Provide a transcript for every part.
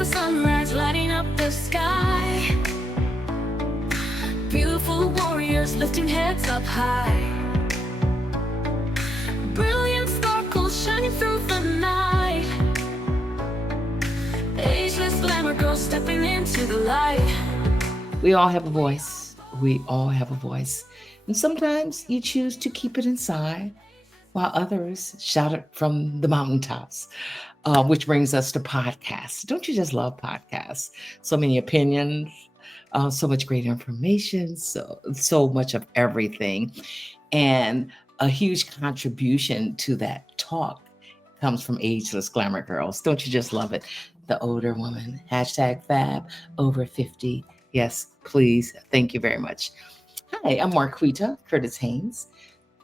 the sunrise lighting up the sky. Beautiful warriors lifting heads up high. Brilliant sparkles shining through the night. Ageless glamour girls stepping into the light. We all have a voice. We all have a voice. And sometimes you choose to keep it inside while others shout it from the mountaintops, which brings us to podcasts. Don't you just love podcasts? So many opinions, so much great information, so much of everything. And a huge contribution to that talk comes from Ageless Glamour Girls. Don't you just love it? The older woman, #fab, over 50. Yes, please. Thank you very much. Hi, I'm Marquita Curtis Haynes,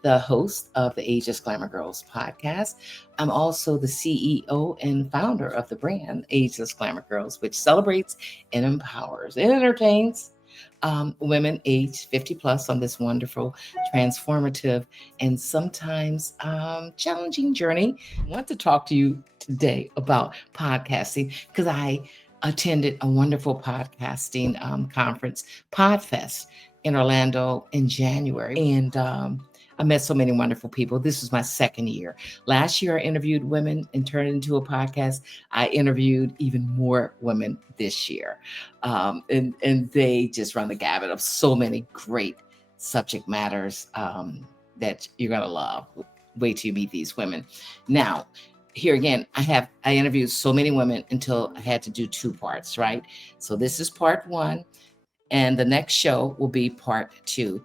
the host of the Ageless Glamour Girls podcast. I'm also the CEO and founder of the brand Ageless Glamour Girls, which celebrates and empowers and entertains women aged 50 plus on this wonderful, transformative, and sometimes challenging journey. I want to talk to you today about podcasting because I attended a wonderful podcasting conference, Podfest, in Orlando in January. And I met so many wonderful people. This was my second year. Last year, I interviewed women and turned it into a podcast. I interviewed even more women this year. And they just run the gamut of so many great subject matters that you're going to love. Wait till you meet these women. Now, here again, I interviewed so many women until I had to do 2 parts, right? So this is part 1. And the next show will be part 2.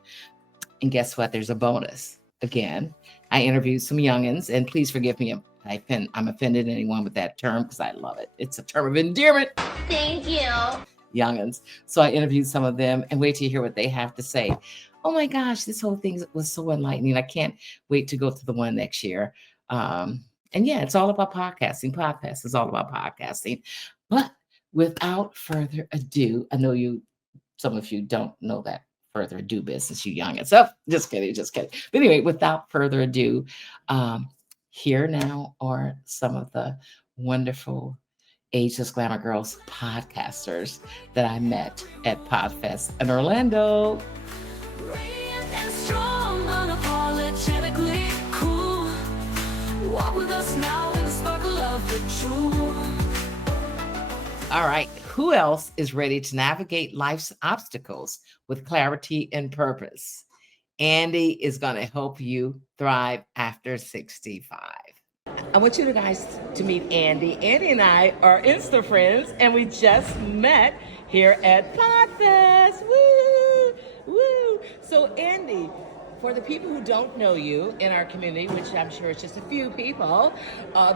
And guess what? There's a bonus. Again, I interviewed some youngins, and please forgive me if I'm offended anyone with that term because I love it. It's a term of endearment. Thank you. Youngins. So I interviewed some of them, and wait till you hear what they have to say. Oh my gosh, this whole thing was so enlightening. I can't wait to go to the one next year. And yeah, it's all about podcasting. Podcast is all about podcasting. But without further ado, I know some of you don't know that further ado business, you young. So just kidding. But anyway, without further ado, here now are some of the wonderful Ageless Glamour Girls podcasters that I met at Podfest in Orlando. Radiant and strong, unapologetically cool. Walk with us now in the sparkle of the truth. All right. Who else is ready to navigate life's obstacles with clarity and purpose? Andy is going to help you thrive after 65. I want you guys to meet Andy. Andy and I are Insta friends, and we just met here at Podfest. Woo! Woo! So, Andy, for the people who don't know you in our community, which I'm sure is just a few people,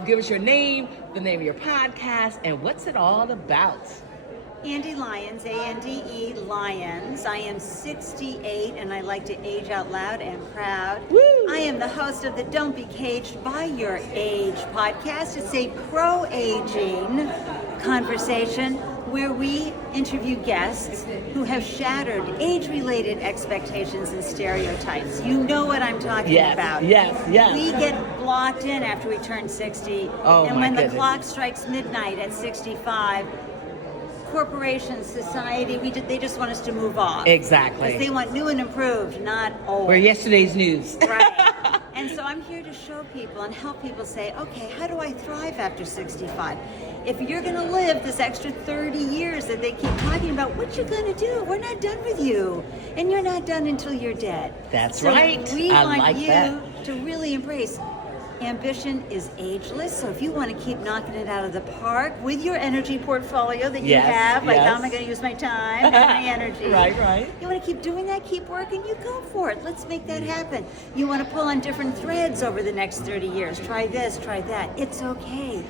give us your name, the name of your podcast, and what's it all about? Andy Lyons, A-N-D-E, Lyons. I am 68 and I like to age out loud and proud. Woo! I am the host of the Don't Be Caged by Your Age podcast. It's a pro-aging conversation where we interview guests who have shattered age-related expectations and stereotypes. You know what I'm talking about. Yes. We get blocked in after we turn 60. Oh, and my when goodness. the clock strikes midnight at 65, corporations, society, they just want us to move off. Exactly. Because they want new and improved, not old. We're yesterday's news. Right. And so I'm here to show people and help people say, okay, how do I thrive after 65? If you're going to live this extra 30 years that they keep talking about, what you going to do? We're not done with you. And you're not done until you're dead. That's so right. We I want like you that. to really embrace. Ambition is ageless, so if you want to keep knocking it out of the park with your energy portfolio that you have, like how am I going to use my time and my energy? Right. You want to keep doing that, keep working, you go for it. Let's make that happen. You want to pull on different threads over the next 30 years. Try this, try that. It's okay.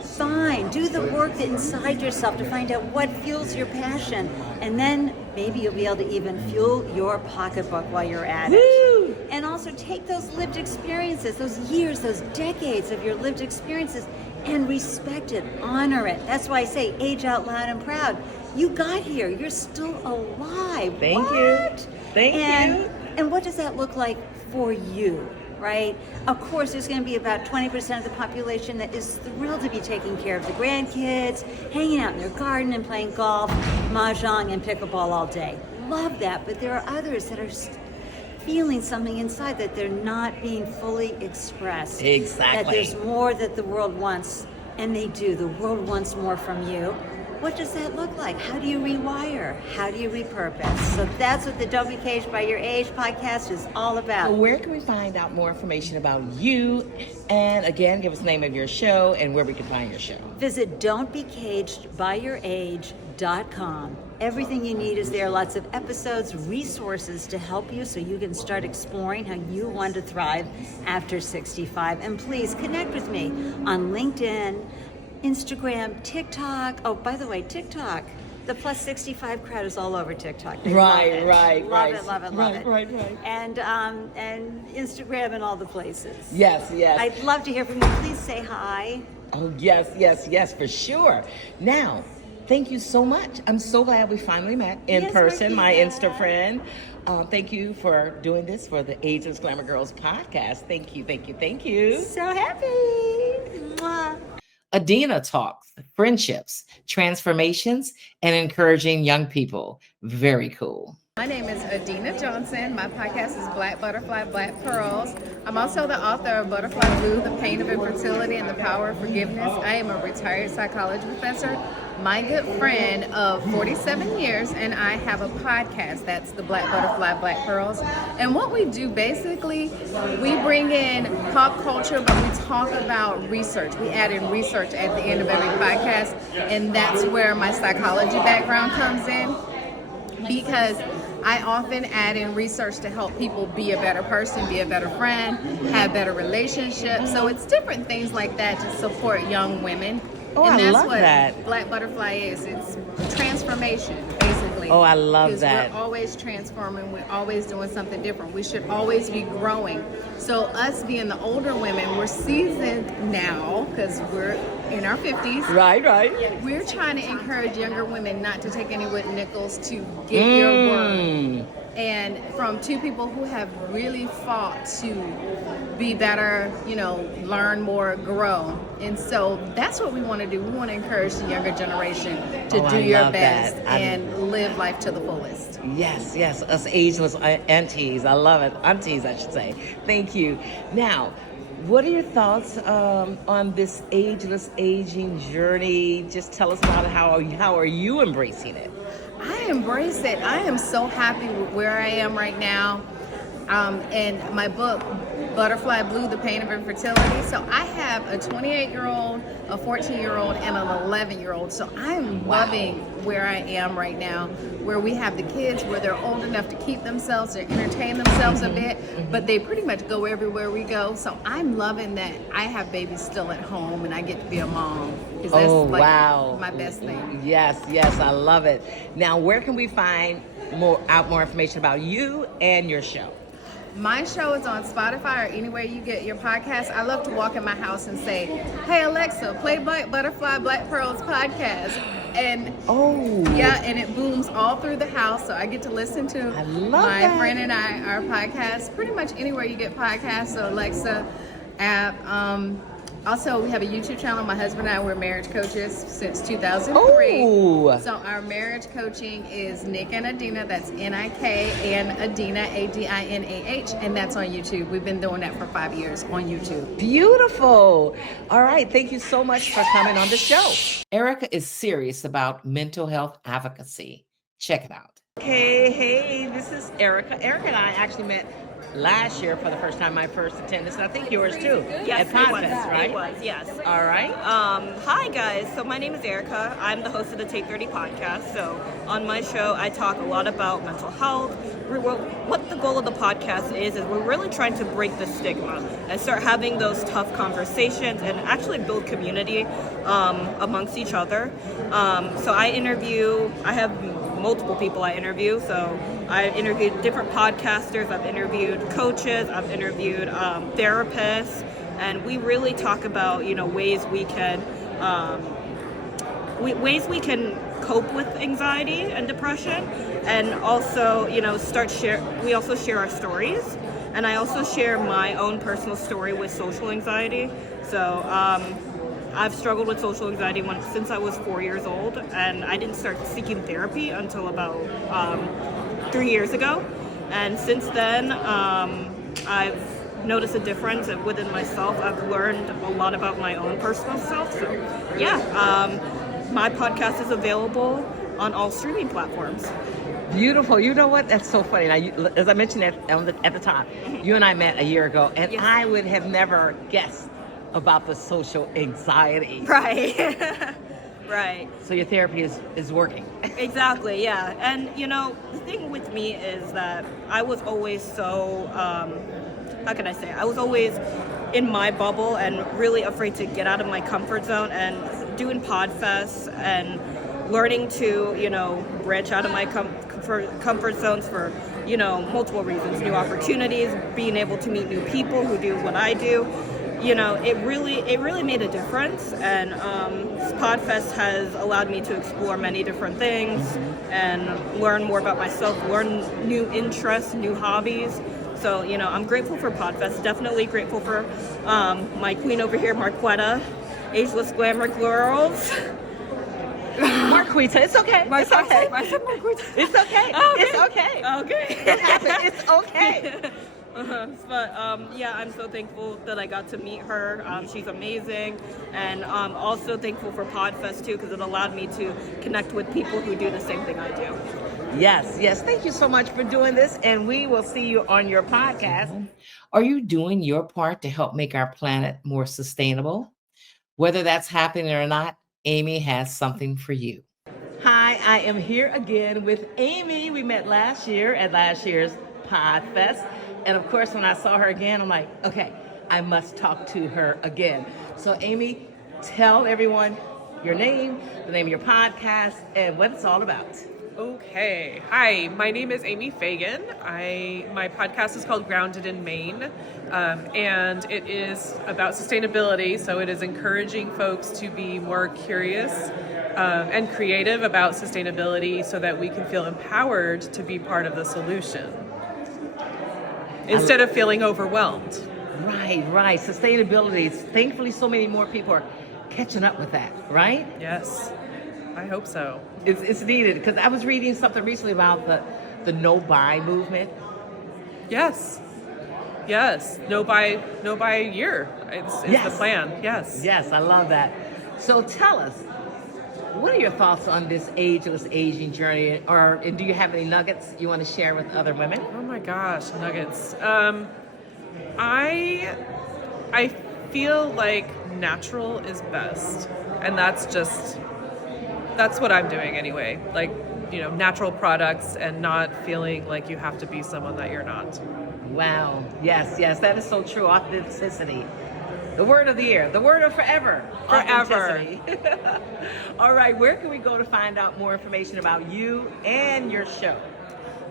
Fine. Do the work inside yourself to find out what fuels your passion, and then maybe you'll be able to even fuel your pocketbook while you're at it. Woo! And also take those lived experiences, those years, those decades of your lived experiences, and respect it, honor it. That's why I say age out loud and proud. You got here. You're still alive. Thank you. Thank you. And what does that look like for you? right? Of course, there's going to be about 20% of the population that is thrilled to be taking care of the grandkids, hanging out in their garden and playing golf, mahjong, and pickleball all day. Love that, but there are others that are feeling something inside that they're not being fully expressed. Exactly. That there's more that the world wants, and they do. The world wants more from you. What does that look like? How do you rewire? How do you repurpose? So that's what the Don't Be Caged by Your Age podcast is all about. So where can we find out more information about you? And again, give us the name of your show and where we can find your show. Visit don'tbecagedbyyourage.com. Everything you need is there. Lots of episodes, resources to help you so you can start exploring how you want to thrive after 65. And please connect with me on LinkedIn, Instagram, TikTok. Oh, by the way, TikTok. The plus 65 crowd is all over TikTok. They love it. Love it. And Instagram and all the places. Yes. I'd love to hear from you. Please say hi. Oh, yes, for sure. Now, thank you so much. I'm so glad we finally met in person, my Insta friend. Thank you for doing this for the Ageless Glamour Girls podcast. Thank you. So happy. Mwah. Adina talks friendships, transformations, and encouraging young people. Very cool. My name is Adina Johnson. My podcast is Black Butterfly, Black Pearls. I'm also the author of Butterfly Blue, The Pain of Infertility and the Power of Forgiveness. I am a retired psychology professor, my good friend of 47 years, and I have a podcast that's the Black Butterfly, Black Pearls. And what we do basically, we bring in pop culture, but we talk about research. We add in research at the end of every podcast, and that's where my psychology background comes in, because I often add in research to help people be a better person, be a better friend, have better relationships. So it's different things like that to support young women. Oh, and that's I love what that. Black Butterfly is. It's transformation, basically. Oh, I love that. Because we're always transforming. We're always doing something different. We should always be growing. So us being the older women, we're seasoned now because we're in our 50s. Right. We're trying to encourage younger women not to take any wooden nickels to get your word. And from two people who have really fought to be better, learn more, grow. And so that's what we want to do. We want to encourage the younger generation to do your best and live life to the fullest. Yes, us ageless aunties. I love it. Aunties, I should say. Thank you. Now, what are your thoughts on this ageless aging journey? Just tell us about it. How are you embracing it? I embrace it. I am so happy with where I am right now. And my book, Butterfly Blue, The Pain of Infertility. So I have a 28-year-old, a 14-year-old, and an 11-year-old. So I'm loving where I am right now, where we have the kids, where they're old enough to keep themselves, to entertain themselves a bit, but they pretty much go everywhere we go. So I'm loving that I have babies still at home and I get to be a mom. Because that's my best thing. Yes, I love it. Now, where can we find more information about you and your show? My show is on Spotify or anywhere you get your podcast. I love to walk in my house and say, "Hey Alexa, play Black Butterfly, Black Pearls podcast." And and it booms all through the house. So I get to listen to my friend and I, our podcast, pretty much anywhere you get podcasts. So Alexa app. Also, we have a YouTube channel. My husband and I were marriage coaches since 2003. So our marriage coaching is Nick and Adina. That's N-I-K, and Adina, A-D-I-N-A-H, and that's on YouTube. We've been doing that for 5 years on YouTube. Beautiful. All right. Thank you so much for coming on the show. Erica is serious about mental health advocacy. Check it out. Hey, this is Erica. Erica and I actually met last year for the first time, my first attendance, and I think yours too. Yes, at Podfest, right? It was, yes. All right. Hi guys, so my name is Erica. I'm the host of the Take 30 podcast. So on my show, I talk a lot about mental health. What the goal of the podcast is we're really trying to break the stigma and start having those tough conversations and actually build community amongst each other. So I have multiple people I interview. So I interviewed different podcasters, I've interviewed coaches, I've interviewed therapists, and we really talk about ways we can cope with anxiety and depression, and also we also share our stories And I also share my own personal story with social anxiety. So I've struggled with social anxiety since I was 4 years old, and I didn't start seeking therapy until about 3 years ago. And since then, I've noticed a difference within myself. I've learned a lot about my own personal self. So my podcast is available on all streaming platforms. Beautiful. You know what? That's so funny. Now, as I mentioned at the top, you and I met a year ago, and Yes. I would have never guessed about the social anxiety. Right. Right. So your therapy is working. Exactly, yeah. And, the thing with me is that I was always so, how can I say? I was always in my bubble and really afraid to get out of my comfort zone, and doing Podfest and learning to, branch out of my comfort zones for, multiple reasons, new opportunities, being able to meet new people who do what I do. It really made a difference, and Podfest has allowed me to explore many different things and learn more about myself, learn new interests, new hobbies. So, I'm grateful for Podfest, definitely grateful for my queen over here, Marquetta, Ageless Glamour Girls. Marquita, it's okay. It's okay. I said Marquetta. It's okay. Oh, okay. It's okay. Okay. It happened. It's okay. But I'm so thankful that I got to meet her. She's amazing, and also thankful for Podfest too, because it allowed me to connect with people who do the same thing I do. Yes. Thank you so much for doing this, and we will see you on your podcast. Are you doing your part to help make our planet more sustainable? Whether that's happening or not, Amy has something for you. Hi, I am here again with Amy. We met last year at last year's Podfest. And of course, when I saw her again, I'm like, okay, I must talk to her again. So Amy, tell everyone your name, the name of your podcast, and what it's all about. Okay. Hi, my name is Amy Fagan. My podcast is called Grounded in Maine, and it is about sustainability. So it is encouraging folks to be more curious and creative about sustainability so that we can feel empowered to be part of the solution instead of feeling overwhelmed. Right. Sustainability. Thankfully, so many more people are catching up with that, right? Yes, I hope so. It's needed, because I was reading something recently about the no-buy movement. Yes. No buy a year. It's the plan. Yes. Yes, I love that. So tell us, what are your thoughts on this ageless aging journey, and do you have any nuggets you want to share with other women? Oh my gosh, nuggets. I feel like natural is best, and that's what I'm doing anyway. Like, natural products and not feeling like you have to be someone that you're not. Wow. Yes, that is so true. Authenticity. The word of the year, the word of forever. Authenticity. All right, where can we go to find out more information about you and your show?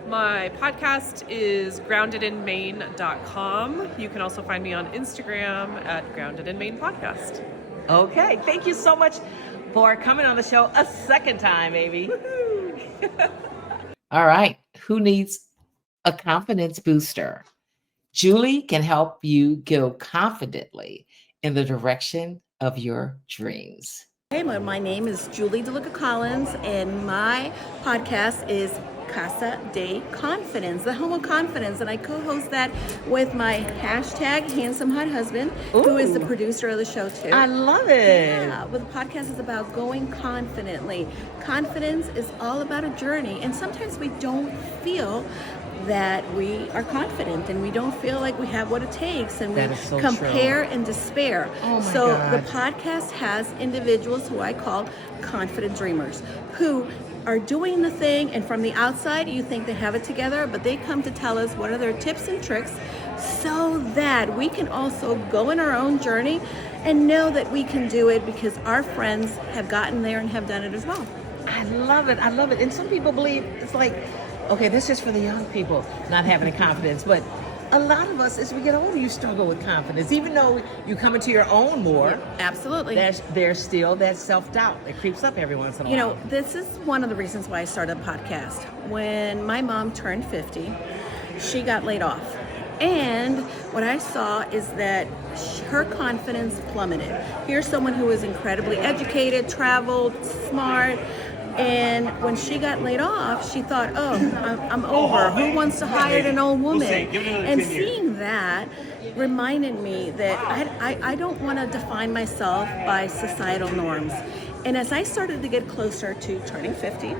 My podcast is groundedinmaine.com. You can also find me on Instagram at groundedinmainepodcast. Okay, thank you so much for coming on the show a second time, Amy. All right, who needs a confidence booster? Julie can help you go confidently in the direction of your dreams. Hey, my name is Julie DeLuca Collins, and my podcast is Casa de Confidence, the Home of Confidence, and I co-host that with my hashtag handsome hot husband, who is the producer of the show too. I love it. Yeah, but the podcast is about going confidently. Confidence is all about a journey, and sometimes we don't feel that we are confident, and we don't feel like we have what it takes, and That we is so compare and despair. Oh my so God. the podcast has individuals who I call confident dreamers, who are doing the thing, and from the outside you think they have it together, but they come to tell us what are their tips and tricks so that we can also go in our own journey and know that we can do it because our friends have gotten there and have done it as well. I love it. And some people believe it's like, okay, this is for the young people not having confidence, but a lot of us, as we get older, you struggle with confidence. Even though you come into your own more, Absolutely. there's still that self-doubt that creeps up every once in a while. This is one of the reasons why I started a podcast. When my mom turned 50, she got laid off. And what I saw is that her confidence plummeted. Here's someone who is incredibly educated, traveled, smart, and when she got laid off, she thought, oh, I'm over. Who wants to hire an old woman? And seeing that reminded me that I don't want to define myself by societal norms. And as I started to get closer to turning 50,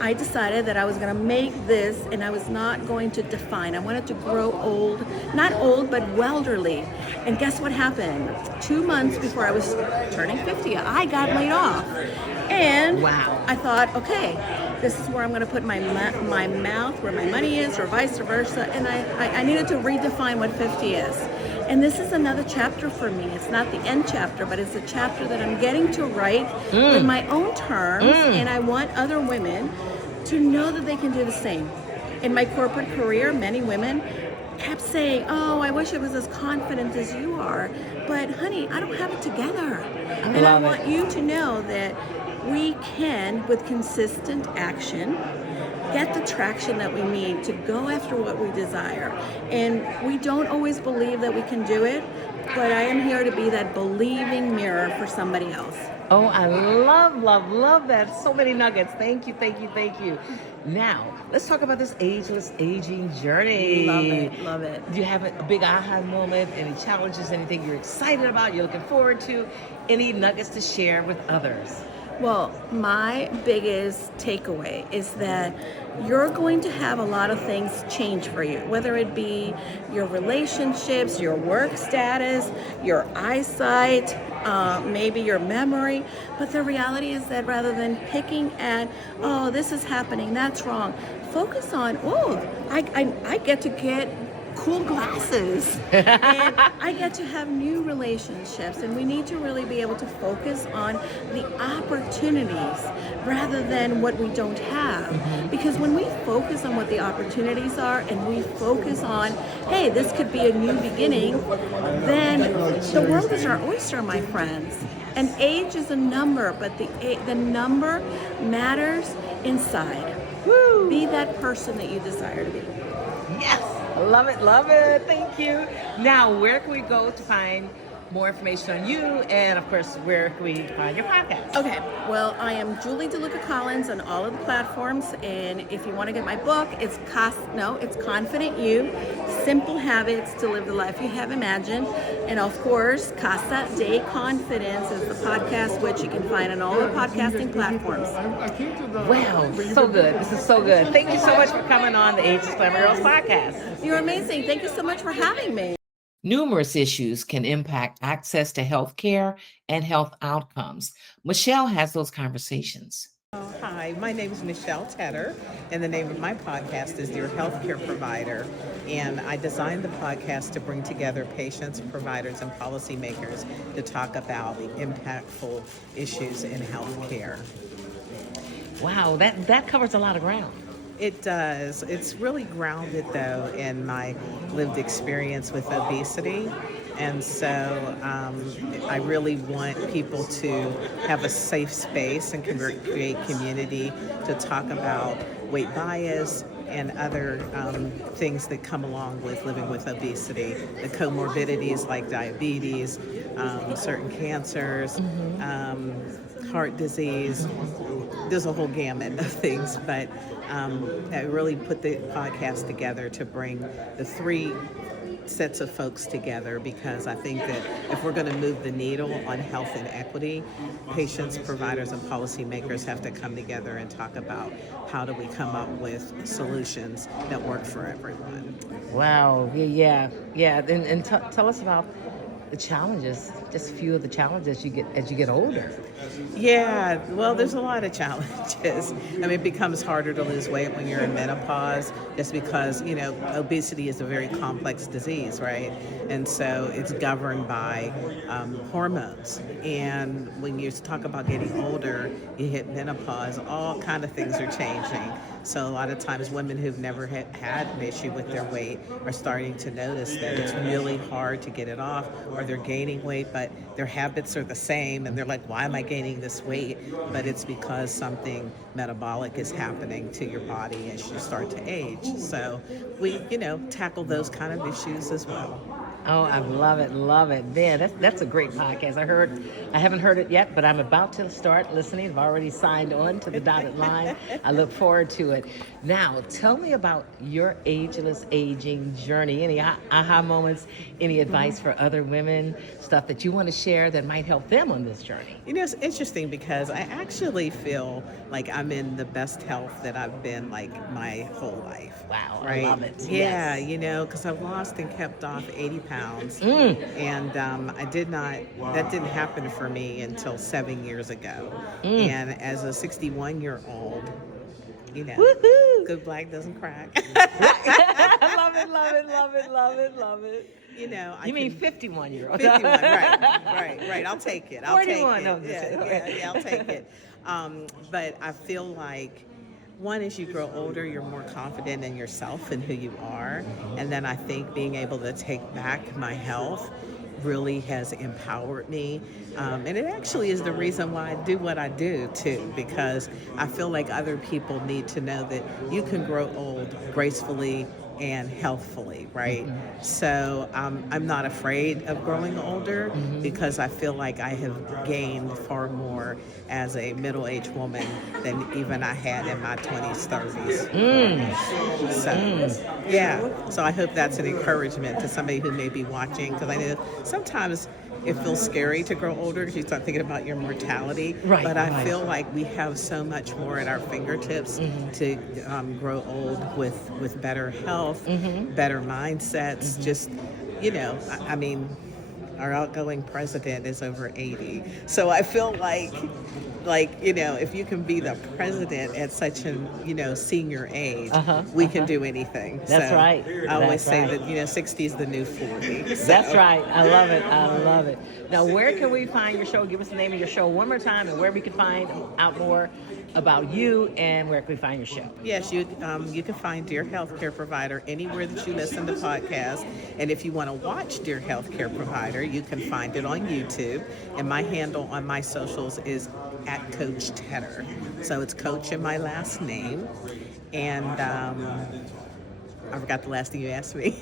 I decided that I was going to make this, and I was not going to define. I wanted to grow old, not old, but elderly. And guess what happened? 2 months before I was turning 50, I got laid off. And Wow. I thought, okay, this is where I'm going to put my mouth, where my money is, or vice versa. And I needed to redefine what 50 is. And this is another chapter for me. It's not the end chapter, but it's a chapter that I'm getting to write in my own terms. And I want other women to know that they can do the same. In my corporate career, many women kept saying, oh, I wish I was as confident as you are. But honey, I don't have it together. And I want you to know that we can, with consistent action, get the traction that we need to go after what we desire. And we don't always believe that we can do it, but I am here to be that believing mirror for somebody else. Oh, I love that. So many nuggets. Thank you. Now, let's talk about this ageless aging journey. Love it. Do you have a big aha moment, any challenges, anything you're excited about, you're looking forward to, any nuggets to share with others? Well, my biggest takeaway is that you're going to have a lot of things change for you, whether it be your relationships, your work status, your eyesight, maybe your memory. But the reality is that rather than picking at, oh, this is happening, that's wrong, focus on, oh, I get to get cool glasses and I get to have new relationships, and we need to really be able to focus on the opportunities rather than what we don't have. Because when we focus on what the opportunities are and we focus on, hey, this could be a new beginning, then the world is our oyster, my friends. And age is a number, but the number matters inside. Woo! Be that person that you desire to be. Yes, love it. Thank you. Now, where can we go to find more information on you? And of course, where can we find your podcast? Okay, well, I am Julie DeLuca Collins on all of the platforms, and if you want to get my book, it's Confident You, Simple Habits to Live the Life You Have Imagined, and of course, Casa de Confidence is the podcast, which you can find on all the podcasting platforms. Wow, so good. This is so good. Thank you so much for coming on the Ageless Glamour Girls podcast. You're amazing. Thank you so much for having me. Numerous issues can impact access to health care and health outcomes. Michelle has those conversations. Hi, my name is Michelle Tedder, and the name of my podcast is Dear Healthcare Provider. And I designed the podcast to bring together patients, providers, and policymakers to talk about the impactful issues in healthcare. Wow, that covers a lot of ground. It does. It's really grounded, though, in my lived experience with obesity. And so I really want people to have a safe space and create community to talk about weight bias and other things that come along with living with obesity, the comorbidities like diabetes, certain cancers, heart disease. There's a whole gamut of things, but I really put the podcast together to bring the three sets of folks together, because I think that if we're going to move the needle on health and equity, patients, providers, and policymakers have to come together and talk about how do we come up with solutions that work for everyone. Wow, yeah. And tell us about the challenges, just a few of the challenges you get as you get older. Yeah, well, there's a lot of challenges. I mean, it becomes harder to lose weight when you're in menopause, just because, obesity is a very complex disease, right? And so it's governed by hormones. And when you talk about getting older, you hit menopause, all kind of things are changing. So a lot of times women who've never had an issue with their weight are starting to notice that it's really hard to get it off, or or they're gaining weight, but their habits are the same, and they're like, why am I gaining this weight? But it's because something metabolic is happening to your body as you start to age. So we, tackle those kind of issues as well. Oh, I love it, love it. Man, that's a great podcast. I haven't heard it yet, but I'm about to start listening. I've already signed on to the dotted line. I look forward to it. Now, tell me about your ageless aging journey. Any aha moments, any advice for other women, stuff that you want to share that might help them on this journey? It's interesting because I actually feel like I'm in the best health that I've been like my whole life. Wow, right? I love it. Yeah, Yes. because I've lost and kept off 80 pounds. Mm. And that didn't happen for me until 7 years ago. Mm. And as a 61-year-old, Woohoo! good black doesn't crack. Love it, love it, love it, love it, love it. I You mean can- 51-year-old? 51, right. I'll take it. I'll 41, take no, it. just Yeah, kidding. I'll take it. But I feel like, one, as you grow older, you're more confident in yourself and who you are. And then I think being able to take back my health really has empowered me. And it actually is the reason why I do what I do, too, because I feel like other people need to know that you can grow old gracefully and healthfully, right? Mm-hmm. So I'm not afraid of growing older because I feel like I have gained far more as a middle-aged woman than even I had in my 20s, 30s. So, yeah. So I hope that's an encouragement to somebody who may be watching, because I know sometimes it feels scary to grow older because you start thinking about your mortality. Right, but I right. feel like we have so much more at our fingertips to grow old with better health, better mindsets. Just, I mean, our outgoing president is over 80. So I feel like, if you can be the president at such an, senior age, we can do anything. That's so right. I always That's say right. that, 60 is the new 40. So. That's right. I love it. I love it. Now, where can we find your show? Give us the name of your show one more time, and where we can find out more about you, and where can we find your show? Yes, you can find Dear Healthcare Provider anywhere that you listen to podcasts. And if you want to watch Dear Healthcare Provider, you can find it on YouTube. And my handle on my socials is @Coach Tedder. So it's Coach in my last name. And I forgot the last thing you asked me.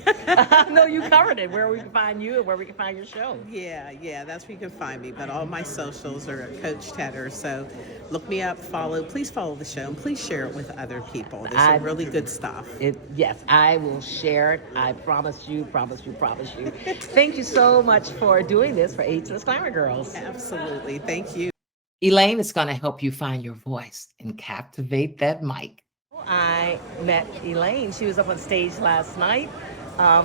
No, you covered it. Where we can find you and where we can find your show. Yeah, that's where you can find me. But all my socials are Coach Tedder. So look me up, please follow the show, and please share it with other people. There's some really good stuff. Yes, I will share it. I promise you. Thank you so much for doing this for Ageless Glamour Girls. Absolutely. Thank you. Elaine is going to help you find your voice and captivate that mic. I met Elaine. She was up on stage last night.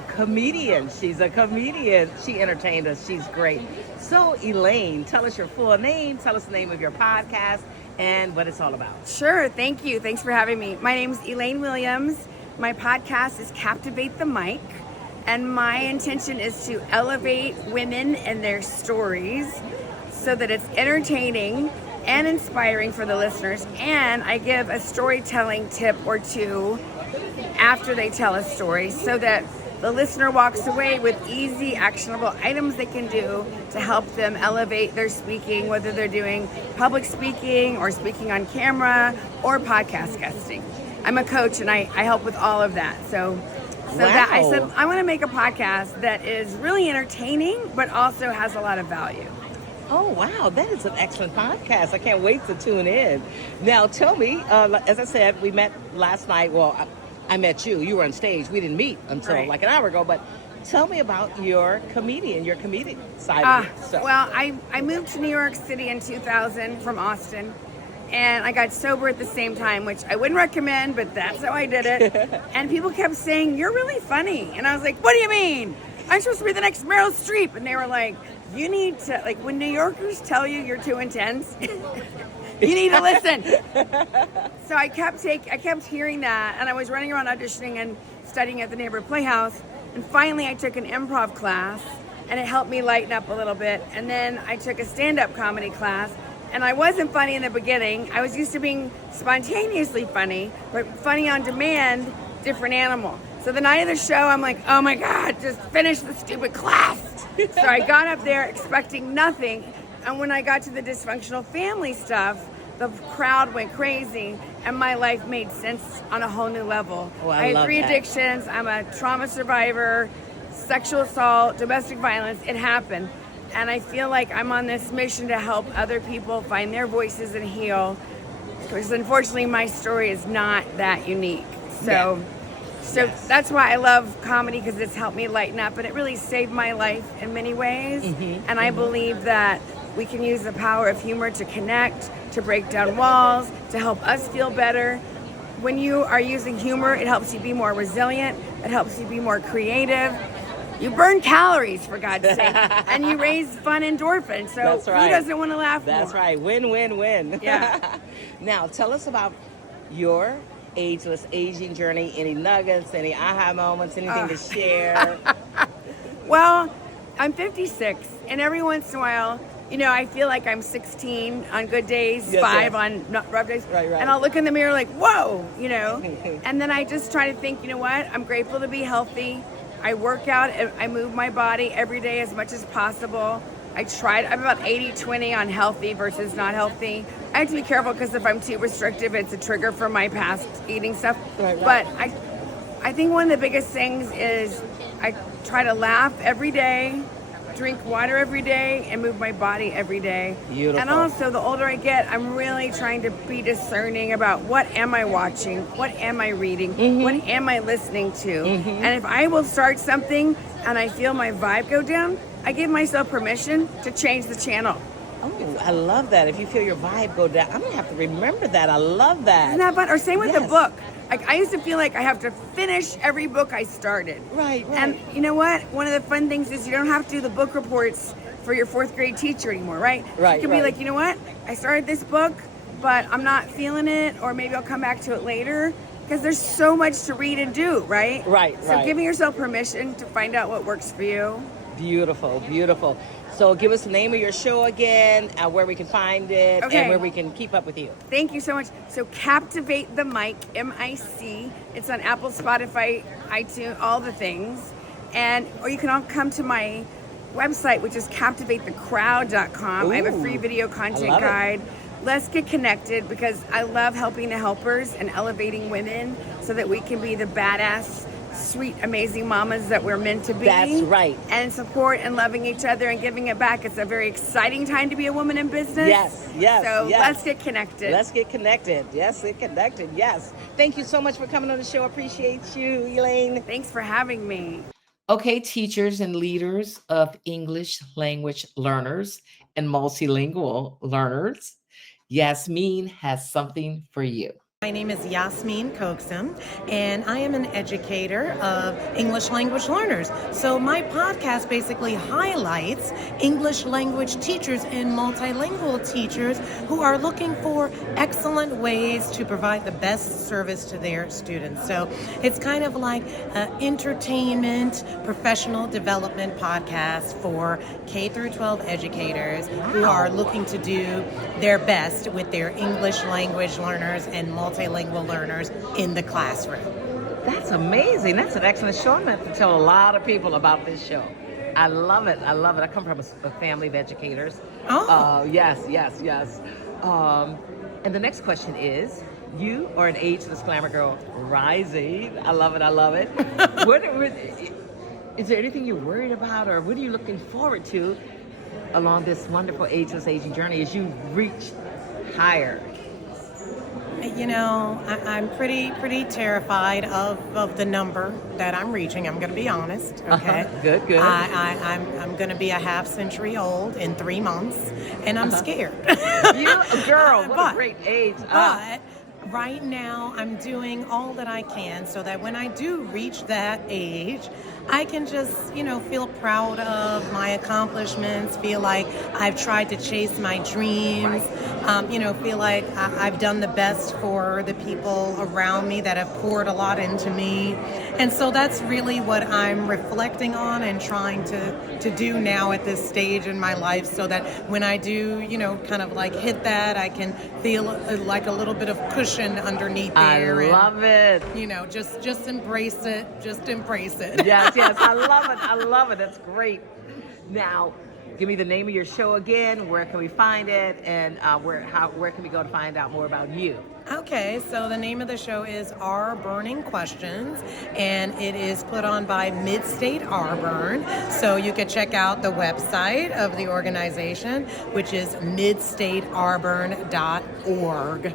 Comedian. She's a comedian. She entertained us. She's great. So, Elaine, tell us your full name. Tell us the name of your podcast and what it's all about. Sure. Thank you. Thanks for having me. My name's Elaine Williams. My podcast is Captivate the Mic. And my intention is to elevate women and their stories so that it's entertaining and inspiring for the listeners. And I give a storytelling tip or two after they tell a story so that the listener walks away with easy, actionable items they can do to help them elevate their speaking, whether they're doing public speaking or speaking on camera or podcast guesting. I'm a coach and I help with all of that. So that I said, I want to make a podcast that is really entertaining, but also has a lot of value. Oh, wow. That is an excellent podcast. I can't wait to tune in. Now, tell me, as I said, we met last night. Well, I met you. You were on stage. We didn't meet until like an hour ago. But tell me about your comedian side of it. So. Well, I moved to New York City in 2000 from Austin. And I got sober at the same time, which I wouldn't recommend, but that's how I did it. And people kept saying, "You're really funny." And I was like, "What do you mean? I'm supposed to be the next Meryl Streep." And they were like, "You need to, like, when New Yorkers tell you you're too intense, you need to listen." So I kept hearing that, and I was running around auditioning and studying at the neighborhood playhouse. And finally I took an improv class, and it helped me lighten up a little bit. And then I took a stand-up comedy class. And I wasn't funny in the beginning. I was used to being spontaneously funny, but funny on demand, different animal. So the night of the show, I'm like, oh my God, just finish the stupid class. So I got up there expecting nothing. And when I got to the dysfunctional family stuff, the crowd went crazy and my life made sense on a whole new level. Oh, I had love 3 that. addictions. I'm a trauma survivor, sexual assault, domestic violence. It happened. And I feel like I'm on this mission to help other people find their voices and heal. Because unfortunately, my story is not that unique. So that's why I love comedy, because it's helped me lighten up, and it really saved my life in many ways. And I believe that we can use the power of humor to connect, to break down walls, to help us feel better. When you are using humor, it helps you be more resilient. It helps you be more creative. You burn calories, for God's sake, and you raise fun endorphins. So That's right. who doesn't want to laugh That's more? right. Win, win, win. Yeah. Now, tell us about your ageless aging journey. Any nuggets, any aha moments, anything to share? Well, I'm 56, and every once in a while, I feel like I'm 16 on good days, Yes, 5 yes. on not rough days. Right. And I'll look in the mirror like, whoa, and then I just try to think, you know what? I'm grateful to be healthy. I work out, I move my body every day as much as possible. I'm about 80-20 on healthy versus not healthy. I have to be careful because if I'm too restrictive, it's a trigger for my past eating stuff. Right. But I think one of the biggest things is I try to laugh every day, drink water every day, and move my body every day. Beautiful. And also, the older I get, I'm really trying to be discerning about what am I watching, what am I reading, what am I listening to. And if I will start something and I feel my vibe go down, I give myself permission to change the channel. Oh, I love that. If you feel your vibe go down, I'm going to have to remember that. I love that. Isn't that fun? Or same with the Yes. book. Like, I used to feel like I have to finish every book I started. Right. And you know what? One of the fun things is you don't have to do the book reports for your 4th grade teacher anymore, right? Right, You can be right. like, you know what? I started this book, but I'm not feeling it, or maybe I'll come back to it later. Because there's so much to read and do, right? Right, So right. giving yourself permission to find out what works for you. Beautiful, beautiful. So give us the name of your show again, where we can find it, Okay. and where we can keep up with you. Thank you so much. So Captivate the Mic, M-I-C. It's on Apple, Spotify, iTunes, all the things. Or you can all come to my website, which is captivatethecrowd.com. I have a free Ooh, video I content love it. guide. Let's get connected, because I love helping the helpers and elevating women so that we can be the badass, sweet, amazing mamas that we're meant to be. That's right. And support and loving each other and giving it back. It's a very exciting time to be a woman in business. Yes, So yes. let's get connected. Let's get connected. Yes, get connected. Yes. Thank you so much for coming on the show. Appreciate you, Elaine. Thanks for having me. Okay, teachers and leaders of English language learners and multilingual learners, Yasmin has something for you. My name is Yasmin Coxum, and I am an educator of English language learners. So my podcast basically highlights English language teachers and multilingual teachers who are looking for excellent ways to provide the best service to their students. So it's kind of like an entertainment, professional development podcast for K through 12 educators who are looking to do their best with their English language learners and multilingual learners in the classroom. That's amazing. That's an excellent show. I'm going to have to tell a lot of people about this show. I love it. I love it. I come from a family of educators. Oh. Yes. And the next question is, you are an Ageless Glamour Girl Rising. I love it. Is there anything you're worried about, or what are you looking forward to along this wonderful ageless aging journey as you reach higher? You know, I'm pretty terrified of the number that I'm reaching. I'm going to be honest. Okay. Good. I'm going to be a half century old in 3 months, and I'm scared. You, girl, what a great age. But right now, I'm doing all that I can so that when I do reach that age, I can just, feel proud of my accomplishments, feel like I've tried to chase my dreams. feel like I've done the best for the people around me that have poured a lot into me. And so that's really what I'm reflecting on and trying to do now at this stage in my life, so that when I do, kind of like hit that, I can feel like a little bit of cushion underneath there. I love it. Just embrace it. Just embrace it. Yes, I love it. I love it. That's great. Now, give me the name of your show again. Where can we find it? And where can we go to find out more about you? Okay, so the name of the show is Our Burning Questions, and it is put on by Mid-State Arburn. So you can check out the website of the organization, which is midstatearburn.org.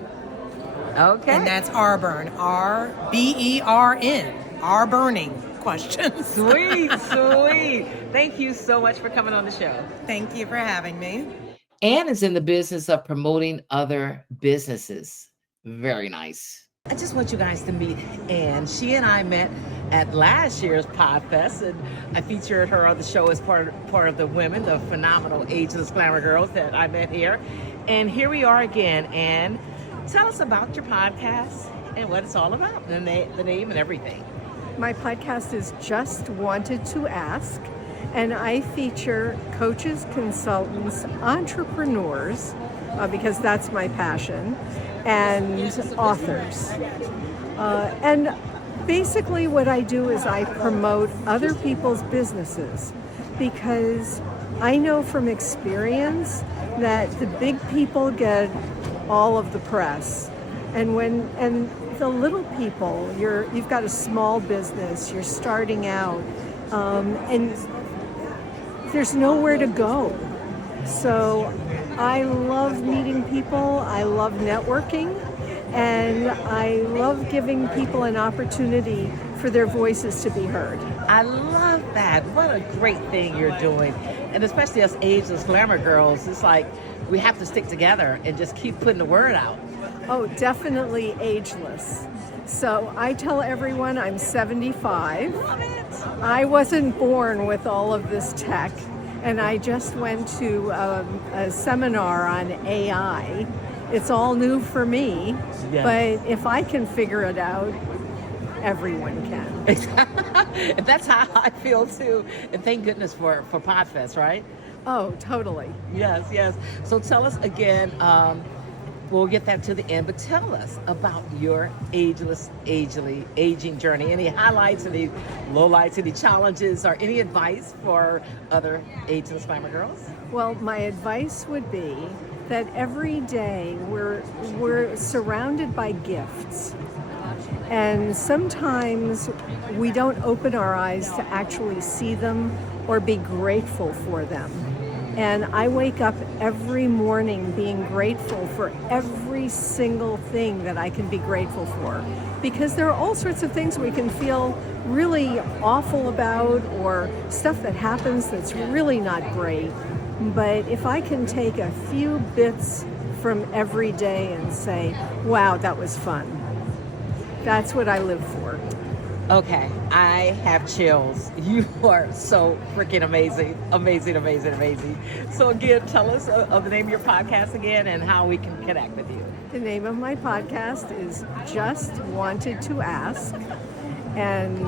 Okay. And that's Arburn, R-B-E-R-N, Our Burning Questions. Sweet. Thank you so much for coming on the show. Thank you for having me. Anne is in the business of promoting other businesses. Very nice. I just want you guys to meet Anne. She and I met at last year's Podfest, and I featured her on the show as part of the women, the phenomenal Ageless Glamour Girls that I met here. And here we are again. Anne, tell us about your podcast and what it's all about, and the name and everything. My podcast is Just Wanted to Ask, and I feature coaches, consultants, entrepreneurs, because that's my passion, and authors. And basically what I do is I promote other people's businesses, because I know from experience that the big people get all of the press. And the little people, you've got a small business, you're starting out, and there's nowhere to go. So I love meeting people, I love networking, and I love giving people an opportunity for their voices to be heard. I love that. What a great thing you're doing. And especially us Ageless Glamour Girls, it's like we have to stick together and just keep putting the word out. Oh, definitely ageless. So I tell everyone I'm 75. Love it. I wasn't born with all of this tech, and I just went to a seminar on AI. It's all new for me, Yes. but if I can figure it out, everyone can. And that's how I feel too. And thank goodness for Podfest, right? Oh, totally. Yes. So tell us again, we'll get that to the end, but tell us about your ageless, aging journey. Any highlights, any lowlights, any challenges, or any advice for other Ageless Glamour Girls? Well, my advice would be that every day we're surrounded by gifts. And sometimes we don't open our eyes to actually see them or be grateful for them. And I wake up every morning being grateful for every single thing that I can be grateful for. Because there are all sorts of things we can feel really awful about, or stuff that happens that's really not great. But if I can take a few bits from every day and say, wow, that was fun. That's what I live for. Okay, I have chills. You are so freaking amazing. So again, tell us of the name of your podcast again and how we can connect with you. The name of my podcast is Just Wanted to Ask, and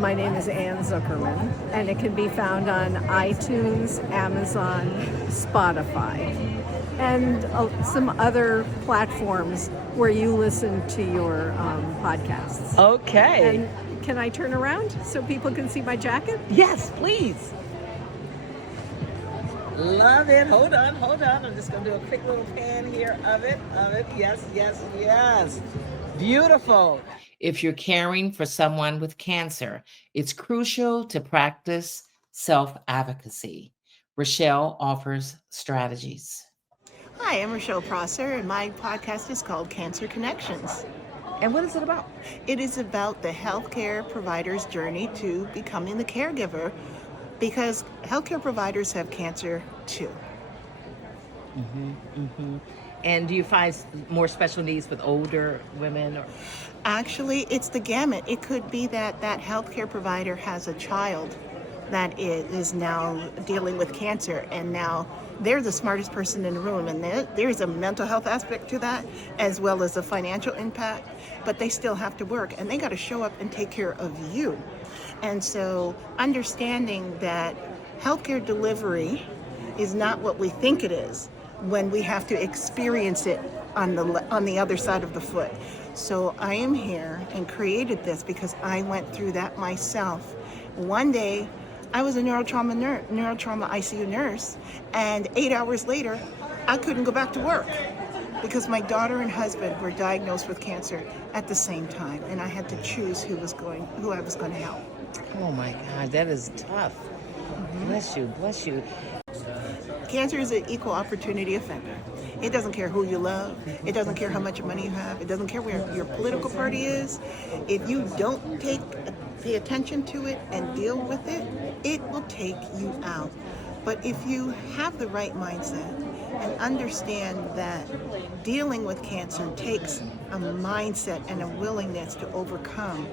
my name is Ann Zuckerman, and it can be found on iTunes, Amazon, Spotify, and some other platforms where you listen to your podcasts. Okay. And can I turn around so people can see my jacket? Yes, please. Love it. Hold on. I'm just going to do a quick little pan here of it. Yes. Beautiful. If you're caring for someone with cancer, it's crucial to practice self-advocacy. Rochelle offers strategies. Hi, I'm Rochelle Prosser, and my podcast is called Cancer Connections. And what is it about? It is about the healthcare provider's journey to becoming the caregiver, because healthcare providers have cancer too. And do you find more special needs with older women? Actually, it's the gamut. It could be that healthcare provider has a child that is now dealing with cancer, and now they're the smartest person in the room, and there's a mental health aspect to that as well as a financial impact, but they still have to work, and they got to show up and take care of you. And so understanding that healthcare delivery is not what we think it is when we have to experience it on the other side of the foot. So I am here and created this because I went through that myself. One day, I was a neurotrauma ICU nurse, and 8 hours later, I couldn't go back to work because my daughter and husband were diagnosed with cancer at the same time, and I had to choose who I was going to help. Oh my God, that is tough. Bless you, bless you. Cancer is an equal opportunity offender. It doesn't care who you love. It doesn't care how much money you have. It doesn't care where your political party is. If you don't pay attention to it and deal with it, it will take you out. But if you have the right mindset and understand that dealing with cancer takes a mindset and a willingness to overcome,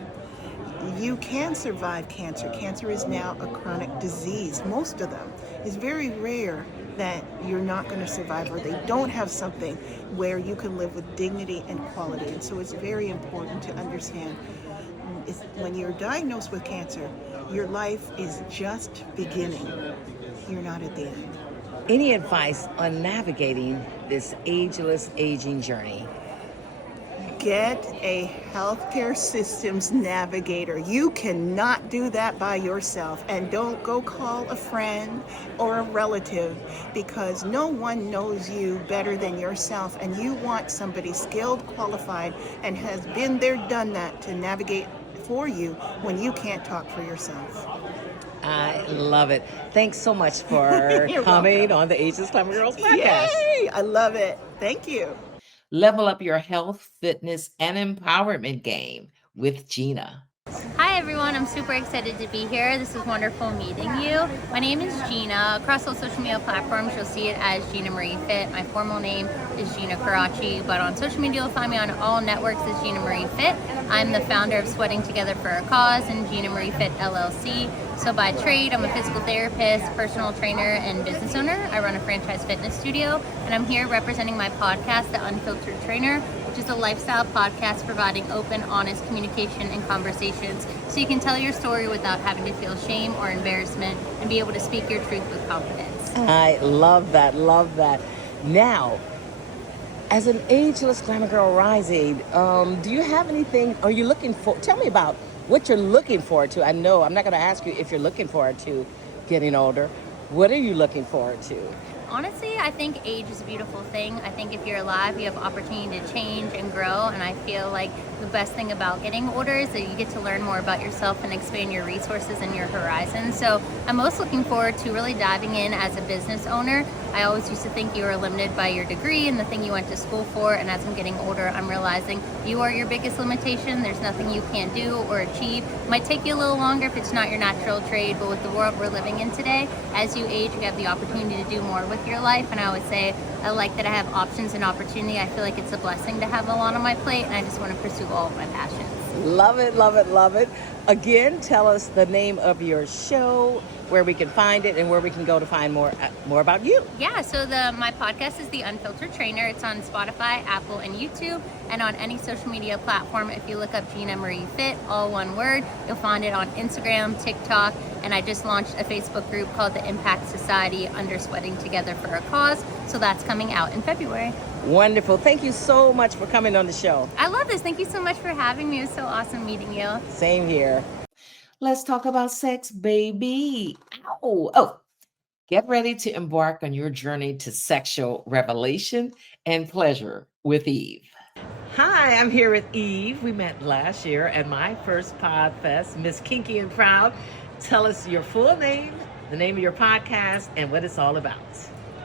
you can survive cancer. Cancer is now a chronic disease. Most of them. It's very rare that you're not going to survive or they don't have something where you can live with dignity and quality. And so it's very important to understand when you're diagnosed with cancer, your life is just beginning. You're not at the end. Any advice on navigating this ageless aging journey? Get a healthcare systems navigator. You cannot do that by yourself. And don't go call a friend or a relative, because no one knows you better than yourself. And you want somebody skilled, qualified, and has been there, done that to navigate for you when you can't talk for yourself. I love it. Thanks so much for coming on the Ageless Glamour Girls podcast. Yay! I love it. Thank you. Level up your health, fitness, and empowerment game with Gina. Hi everyone, I'm super excited to be here. This is wonderful meeting you. My name is Gina. Across all social media platforms, you'll see it as Gina Marie Fit. My formal name is Gina Karachi, but on social media, you'll find me on all networks as Gina Marie Fit. I'm the founder of Sweating Together for a Cause and Gina Marie Fit LLC. So by trade, I'm a physical therapist, personal trainer, and business owner. I run a franchise fitness studio, and I'm here representing my podcast, The Unfiltered Trainer, which is a lifestyle podcast providing open, honest communication and conversations so you can tell your story without having to feel shame or embarrassment and be able to speak your truth with confidence. I love that, love that. Now, as an Ageless Glamour Girl Rising, do you have anything, are you looking for, tell me about what you're looking forward to. I know I'm not going to ask you if you're looking forward to getting older. What are you looking forward to? Honestly, I think age is a beautiful thing. I think if you're alive, you have opportunity to change and grow, and I feel like the best thing about getting older is that you get to learn more about yourself and expand your resources and your horizons. So I'm most looking forward to really diving in as a business owner. I always used to think you were limited by your degree and the thing you went to school for, and as I'm getting older, I'm realizing you are your biggest limitation. There's nothing you can't do or achieve. It might take you a little longer if it's not your natural trade, but with the world we're living in today, as you age, you have the opportunity to do more with your life. And I always say I like that I have options and opportunity. I feel like it's a blessing to have a lot on my plate, and I just want to pursue all of my passions. Love it, love it, love it. Again, tell us the name of your show, where we can find it, and where we can go to find more about you. Yeah, so my podcast is The Unfiltered Trainer. It's on Spotify, Apple, and YouTube, and on any social media platform. If you look up Gina Marie Fit, all one word, you'll find it on Instagram, TikTok, and I just launched a Facebook group called the Impact Society under Sweating Together for a Cause, so that's coming out in February. Wonderful. Thank you so much for coming on the show. I love this. Thank you so much for having me. It was so awesome meeting you. Same here. Let's talk about sex, baby. Ow. Oh, get ready to embark on your journey to sexual revelation and pleasure with Eve. Hi, I'm here with Eve. We met last year at my first Podfest, Miss Kinky and Proud. Tell us your full name, the name of your podcast, and what it's all about.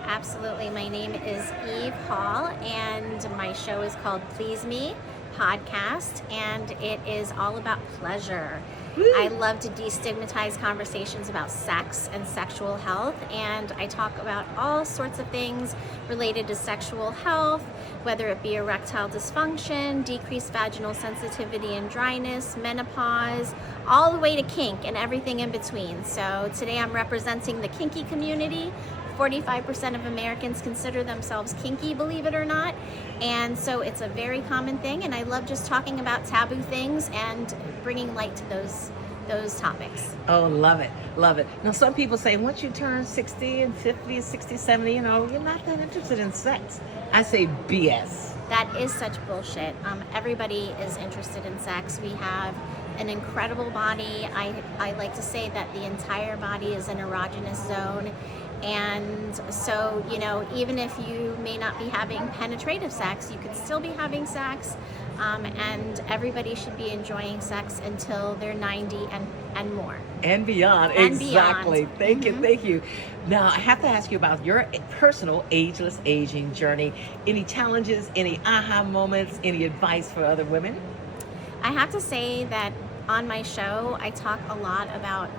Absolutely. My name is Eve Hall, and my show is called Please Me Podcast, and it is all about pleasure. I love to destigmatize conversations about sex and sexual health, and I talk about all sorts of things related to sexual health, whether it be erectile dysfunction, decreased vaginal sensitivity and dryness, menopause, all the way to kink and everything in between. So today I'm representing the kinky community 45% of Americans consider themselves kinky, believe it or not. And so it's a very common thing, and I love just talking about taboo things and bringing light to those topics. Oh, love it, love it. Now, some people say once you turn 60 and 50, 60, 70, you're not that interested in sex. I say BS. That is such bullshit. Everybody is interested in sex. We have an incredible body. I like to say that the entire body is an erogenous zone. And so, even if you may not be having penetrative sex, you could still be having sex. And everybody should be enjoying sex until they're 90 and more. And beyond, And exactly. beyond. Thank you. Now, I have to ask you about your personal ageless aging journey. Any challenges, any aha moments, any advice for other women? I have to say that on my show, I talk a lot about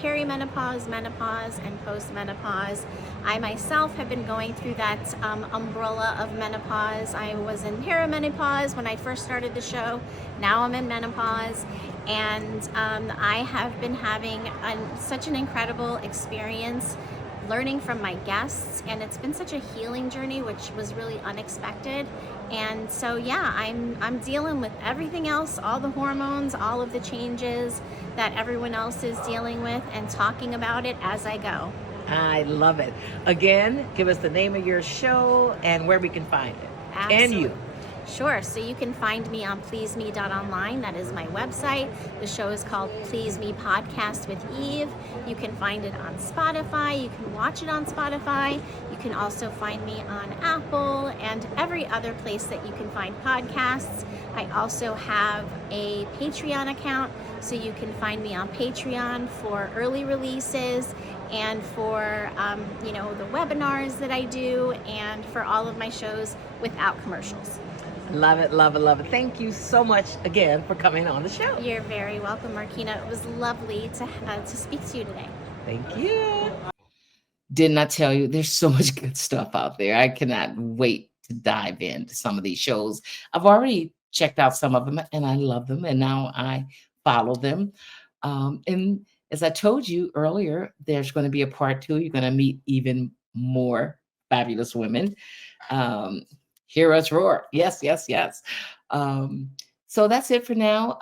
perimenopause, menopause, and postmenopause. I myself have been going through that umbrella of menopause. I was in perimenopause when I first started the show. Now I'm in menopause. And I have been having such an incredible experience learning from my guests, and it's been such a healing journey, which was really unexpected. And so I'm dealing with everything else, all the hormones, all of the changes that everyone else is dealing with, and talking about it as I go. I love it. Again, give us the name of your show and where we can find it. Absolutely. And you. Sure. So you can find me on pleaseme.online. That is my website. The show is called Please Me Podcast with Eve. You can find it on Spotify. You can watch it on Spotify. You can also find me on Apple and every other place that you can find podcasts. I also have a Patreon account, so you can find me on Patreon for early releases and for the webinars that I do, and for all of my shows without commercials. Love it, love it, love it. Thank you so much again for coming on the show. You're very welcome, Marquina. It was lovely to speak to you today. Thank you. Didn't I tell you there's so much good stuff out there? I cannot wait to dive into some of these shows. I've already checked out some of them and I love them, and now I follow them. And as I told you earlier, there's going to be a part 2. You're going to meet even more fabulous women. Hear us roar. Yes, yes, yes. So that's it for now.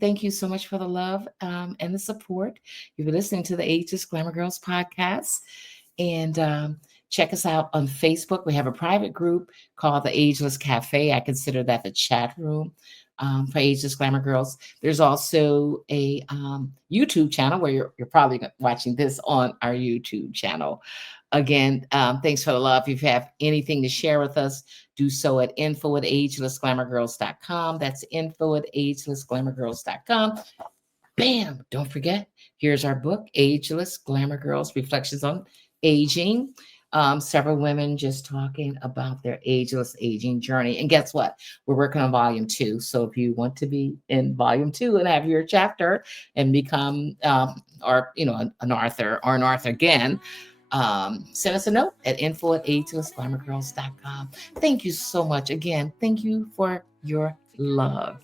Thank you so much for the love and the support. You've been listening to the Ageless Glamour Girls podcast. And check us out on Facebook. We have a private group called the Ageless Cafe. I consider that the chat room for Ageless Glamour Girls. There's also a YouTube channel where you're probably watching this on our YouTube channel. Again, thanks for the love. If you have anything to share with us, do so at info@ageless-glamourgirls.com. That's info@ageless-glamourgirls.com. Bam! Don't forget, here's our book, Ageless Glamour Girls, Reflections on Aging. Several women just talking about their ageless aging journey. And guess what? We're working on volume 2. So if you want to be in volume 2 and have your chapter and become, an author or an author again, send us a note at info@ageless-glamourgirls.com. Thank you so much. Again, thank you for your love.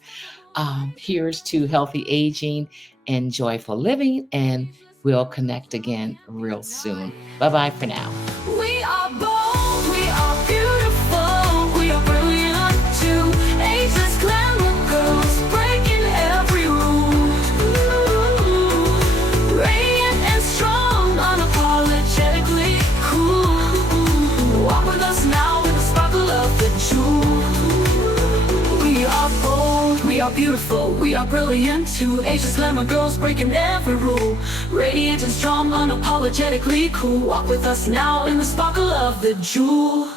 Here's to healthy aging and joyful living, and we'll connect again real soon. Bye-bye for now. We are bold, we are beautiful, we are brilliant too. Ageless glamour girls, breaking every rule. Radiant and strong, unapologetically cool. Walk with us now in the sparkle of the jewel. We are bold, we are beautiful, we are brilliant too. Ageless glamour girls, breaking every rule. Radiant and strong, unapologetically cool. Walk with us now in the sparkle of the jewel.